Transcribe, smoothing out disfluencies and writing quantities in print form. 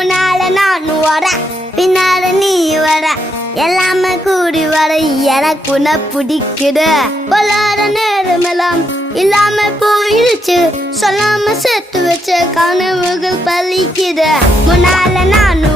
முன்னால நானும் வர பின்னால நீ வர எல்லாமே கூடி வர எனக்கு உன்னை பிடிக்குது பொல்லாத நேரமெல்லாம் இல்லாம போயிடுச்சு சொல்லாம சேர்த்து வச்ச கனவுகள் பலிக்குது முன்னால நானும்